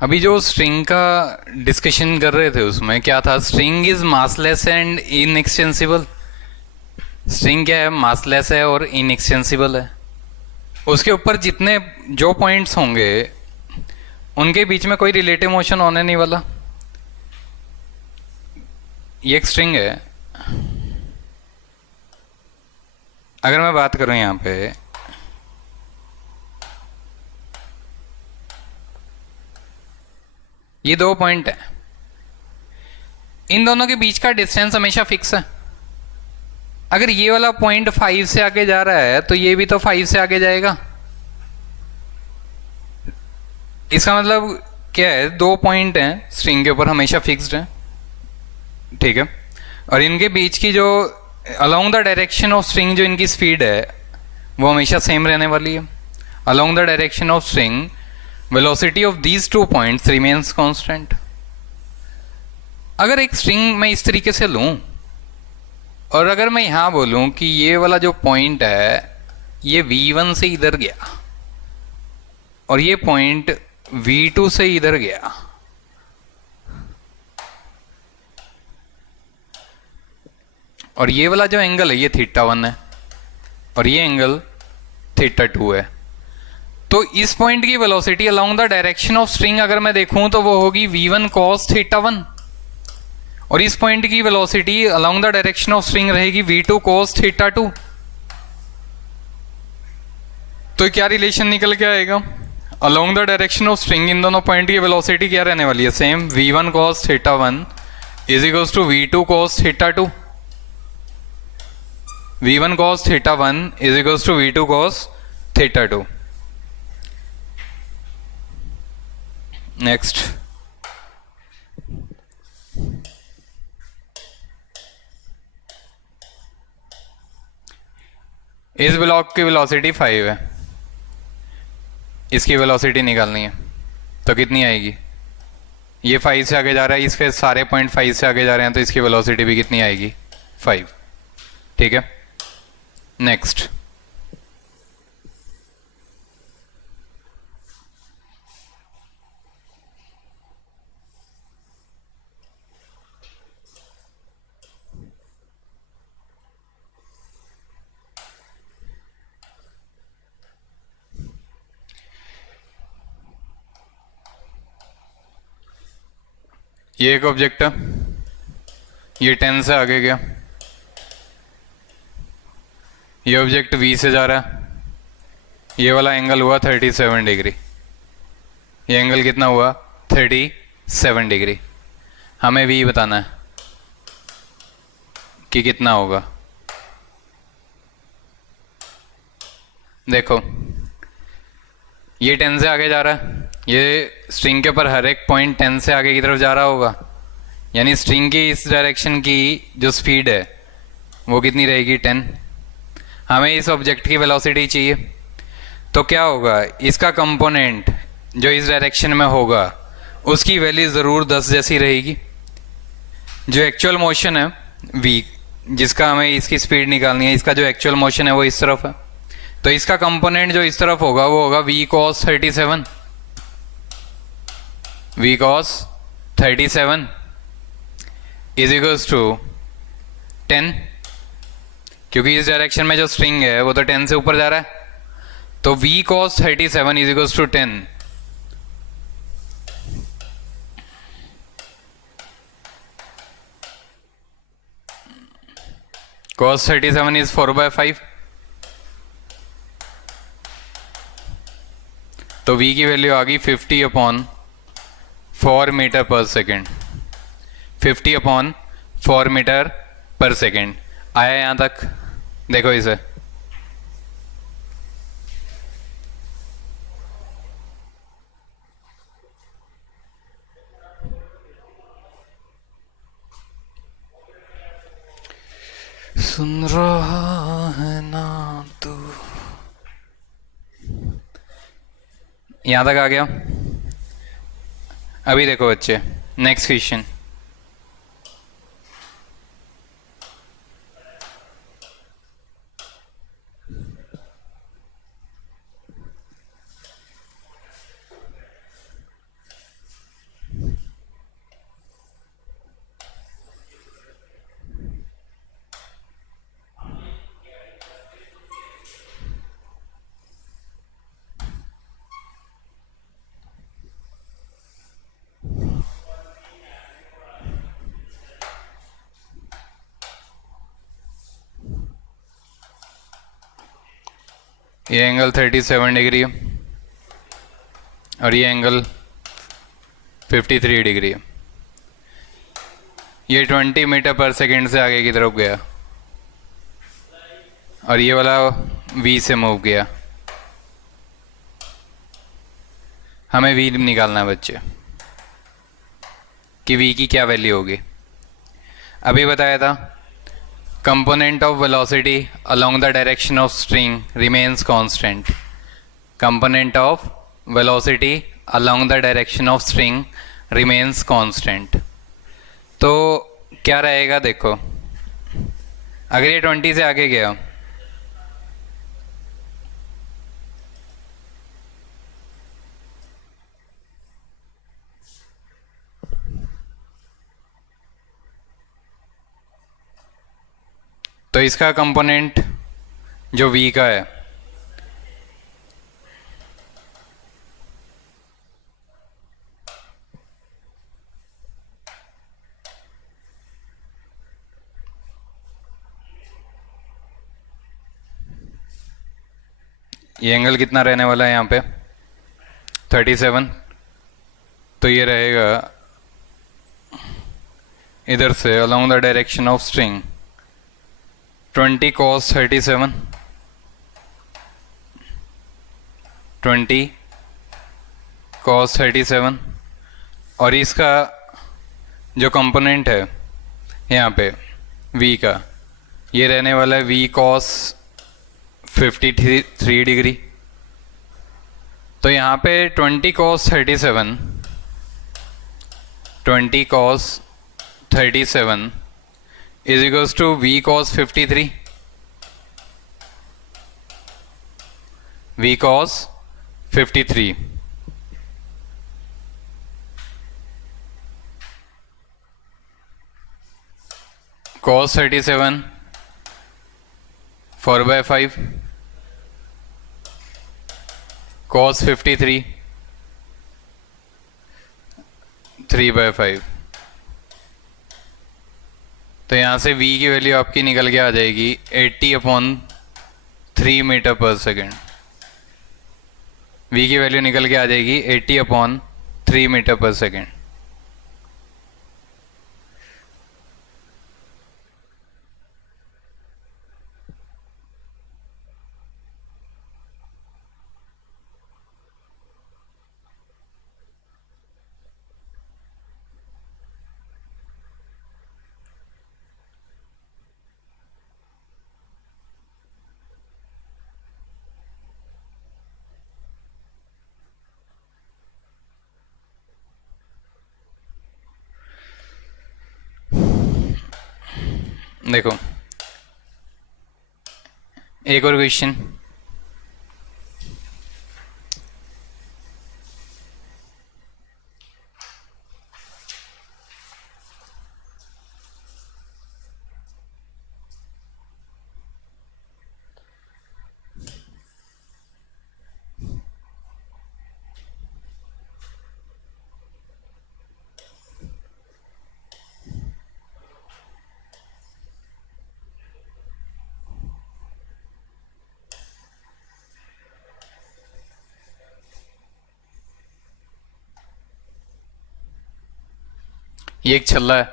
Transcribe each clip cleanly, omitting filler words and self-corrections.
अभी जो स्ट्रिंग का डिस्कशन कर रहे थे उसमें क्या था, string is massless and inextensible. String क्या है, मासलेस है और इनएक्सटेंसिबल है। उसके ऊपर जितने जो पॉइंट्स होंगे उनके बीच में कोई रिलेटिव मोशन होने नहीं वाला। ये एक स्ट्रिंग है। अगर मैं बात करूं यहाँ पे, ये दो पॉइंट है, इन दोनों के बीच का डिस्टेंस हमेशा फिक्स है। अगर ये वाला पॉइंट 5 से आगे जा रहा है तो ये भी तो 5 से आगे जाएगा। इसका मतलब क्या है, दो पॉइंट हैं स्ट्रिंग के ऊपर हमेशा फिक्स्ड है, ठीक है। और इनके बीच की जो along the direction of string जो इनकी स्पीड है वो हमेशा सेम रहने वाली है। Along the direction of string velocity of these two points remains constant. अगर एक स्ट्रिंग मैं इस तरीके से लूं और अगर मैं यहां बोलूं कि ये वाला जो पॉइंट है ये V1 से इधर गया और ये पॉइंट V2 से इधर गया, और ये वाला जो एंगल है ये θ1 है और ये एंगल θ2 है, तो इस पॉइंट की velocity along the direction of string अगर मैं देखूं तो वो होगी V1 cos θ1, और इस पॉइंट की velocity along the direction of string रहेगी V2 cos θ2। तो क्या रिलेशन निकल के आएगा, along the direction of string इन दोनों पॉइंट की वेलोसिटी क्या रहने वाली है, same V1 cos θ1 is equals to V2 cos θ2। V1 cos θ1 is equals to V2 cos θ2। Next, इस ब्लॉक की वेलोसिटी 5 है, इसकी वेलोसिटी निकालनी है तो कितनी आएगी, ये 5 से आगे जा रहा है, इसके सारे पॉइंट 5 से आगे जा रहे हैं तो इसकी वेलोसिटी भी कितनी आएगी, 5, ठीक है। नेक्स्ट, ये एक ऑब्जेक्ट है, ये 10 से आगे गया, ये ऑब्जेक्ट V से जा रहा है, ये वाला एंगल हुआ 37 डिग्री, ये एंगल कितना हुआ 37 डिग्री। हमें V बताना है कि कितना होगा। देखो ये 10 से आगे जा रहा है, ये स्ट्रिंग के ऊपर हर एक पॉइंट 10 से आगे की तरफ जा रहा होगा, यानी स्ट्रिंग की इस डायरेक्शन की जो स्पीड है वो कितनी रहेगी 10। हमें इस ऑब्जेक्ट की वेलोसिटी चाहिए, तो क्या होगा, इसका कंपोनेंट जो इस डायरेक्शन में होगा उसकी वैल्यू ज़रूर 10 जैसी रहेगी। जो एक्चुअल मोशन है v, जिसका हमें इसकी स्पीड निकालनी है, इसका जो एक्चुअल मोशन है वो इस तरफ है, तो इसका कंपोनेंट जो इस तरफ होगा वो होगा V cos 37, V cos 37 is equals to 10, क्योंकि इस डायरेक्शन में जो स्ट्रिंग है वो तो 10 से ऊपर जा रहा है, तो V cos 37 is equals to 10। cos 37 is 4/5, तो V की वैल्यू आ गई 50/4 मीटर पर सेकेंड, 50/4 मीटर पर सेकेंड। आया यहाँ तक, देखो इसे, सुन रहा है ना तू, यहाँ तक आ गया। अभी देखो बच्चे, नेक्स्ट क्वेश्चन, ये एंगल 37 डिग्री है और ये एंगल 53 डिग्री है। ये 20 मीटर पर सेकेंड से आगे की तरफ गया और ये वाला v से मूव किया। हमें v निकालना है बच्चे कि v की क्या वैल्यू होगी। अभी बताया था component of velocity along the direction of string remains constant. Component of velocity along the direction of string remains constant. तो क्या रहेगा देखो, अगर ये 20 से आगे गया तो इसका कंपोनेंट जो v का है ये एंगल कितना रहने वाला है यहाँ पे 37। तो ये रहेगा इधर से along the direction of string 20 cos 37, 20 cos 37 और इसका जो कंपोनेंट है यहाँ पे v का ये रहने वाला है v cos 53 डिग्री। तो यहाँ पे 20 cos 37 is equals to v cos 53, v cos 53। cos 37 4/5, cos 53 3/5। तो यहाँ से v की वैल्यू आपकी निकल के आ जाएगी 80/3 मीटर पर सेकेंड। v की वैल्यू निकल के आ जाएगी 80/3 मीटर पर सेकेंड। देखो एक और क्वेश्चन। ये एक छल्ला है,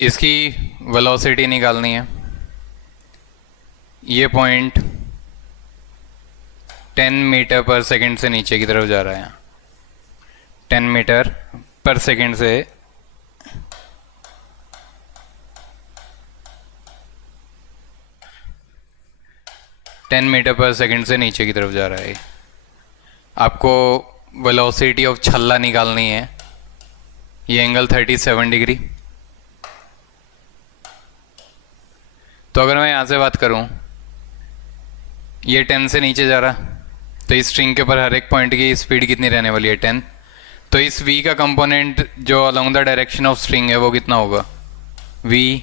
इसकी वेलोसिटी निकालनी है। ये पॉइंट 10 मीटर पर सेकंड से नीचे की तरफ जा रहा है। 10 मीटर पर सेकंड से नीचे की तरफ जा रहा है। आपको वेलोसिटी ऑफ छल्ला निकालनी है। ये एंगल 37 डिग्री। तो अगर मैं यहाँ से बात करूँ, ये 10 से नीचे जा रहा, तो इस स्ट्रिंग के ऊपर हर एक पॉइंट की स्पीड कितनी रहने वाली है 10। तो इस v का कंपोनेंट जो along the direction of string है वो कितना होगा v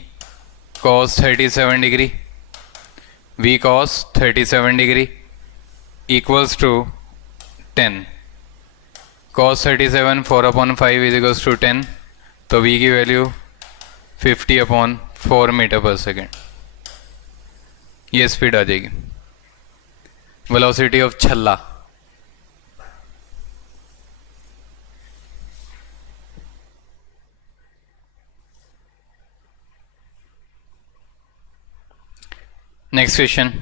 cos 37 degree, v cos 37 degree equals to 10। cos 37 4/5 is equals to 10। तो v की वैल्यू 50/4 मीटर पर सेकेंड। ये स्पीड आ जाएगी। वेलोसिटी ऑफ छल्ला। नेक्स्ट क्वेश्चन,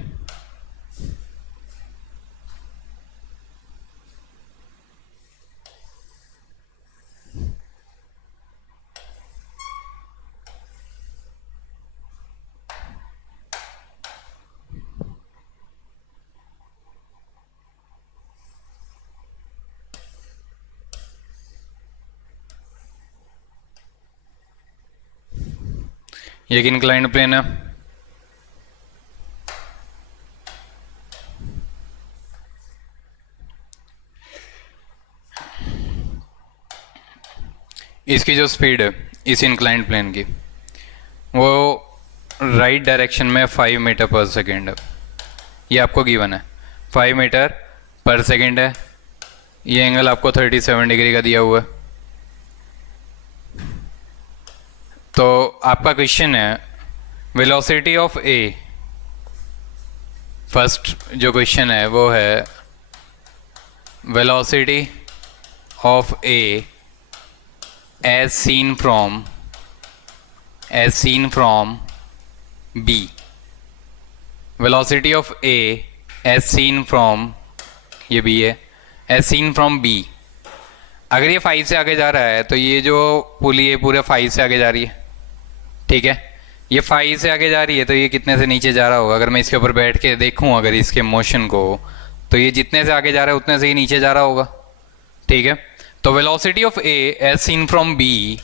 ये एक इंक्लाइंड प्लेन है। इसकी जो स्पीड है इस इंक्लाइंड प्लेन की वो राइट डायरेक्शन में 5 मीटर पर सेकेंड है। ये आपको गिवन है 5 मीटर पर सेकेंड है। ये एंगल आपको 37 डिग्री का दिया हुआ है। तो आपका क्वेश्चन है वेलोसिटी ऑफ ए। फर्स्ट जो क्वेश्चन है वो है velocity of A as seen from B। velocity of A as seen from, ये B है, as seen from B। अगर ये 5 से आगे जा रहा है तो ये जो पुली है पूरे 5 से आगे जा रही है, ठीक है। ये 5 से आगे जा रही है तो ये कितने से नीचे जा रहा होगा? अगर मैं इसके ऊपर बैठ के देखूं अगर इसके मोशन को, तो ये जितने से आगे जा रहा है उतने से ही नीचे जा रहा होगा, ठीक है। तो velocity of A as seen from B,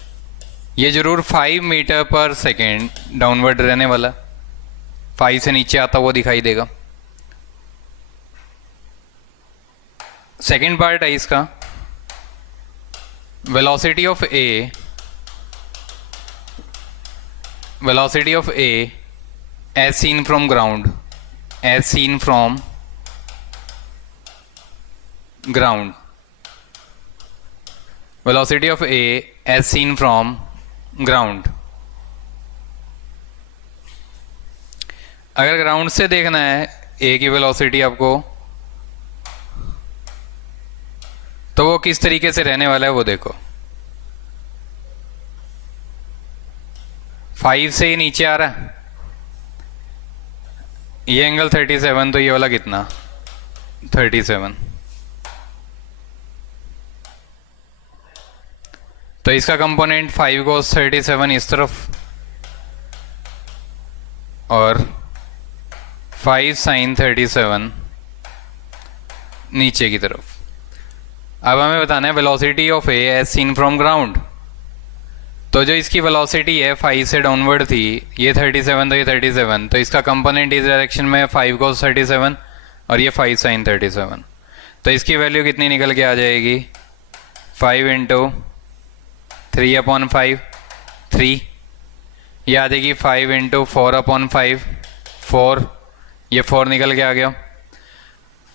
ये जरूर 5 मीटर पर सेकेंड डाउनवर्ड रहने वाला, 5 से नीचे आता हुआ दिखाई देगा। सेकेंड पार्ट है इसका, velocity of A as seen from ground, velocity of A as seen from ground। अगर ग्राउंड से देखना है A की वेलोसिटी आपको, तो वो किस तरीके से रहने वाला है वो देखो। 5 से ही नीचे आ रहा है, ये एंगल 37, तो ये वाला कितना 37। तो इसका कंपोनेंट 5 cos 37 इस तरफ और 5 sin 37 नीचे की तरफ। अब हमें बताना है velocity of A as seen from ground. तो जो इसकी वेलोसिटी है 5 से डाउनवर्ड थी, ये 37 तो ये 37, तो इसका कंपोनेंट इस डायरेक्शन में 5 cos 37 और ये 5 sin 37। तो इसकी वैल्यू कितनी निकल के आ जाएगी? 5 इंटू 3/5 3, ये आ जाएगी 5 इंटू 4/5 4, ये 4 निकल के आ गया।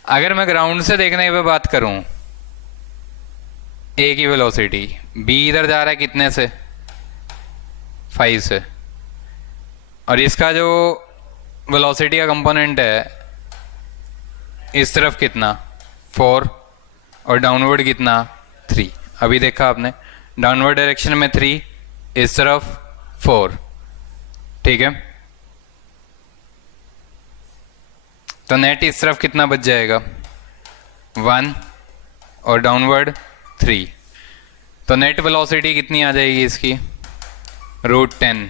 अगर मैं ग्राउंड से देखने पे बात करूं, ए की वेलोसिटी, बी इधर जा रहा है कितने से 5 से, और इसका जो वेलोसिटी का कंपोनेंट है इस तरफ कितना 4 और डाउनवर्ड कितना 3। अभी देखा आपने, डाउनवर्ड डायरेक्शन में 3, इस तरफ 4, ठीक है। तो नेट इस तरफ कितना बच जाएगा 1 और डाउनवर्ड 3। तो नेट वेलोसिटी कितनी आ जाएगी इसकी √10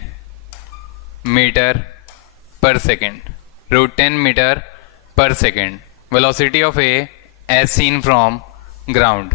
मीटर पर सेकेंड, √10 मीटर पर second velocity of A as seen from ground.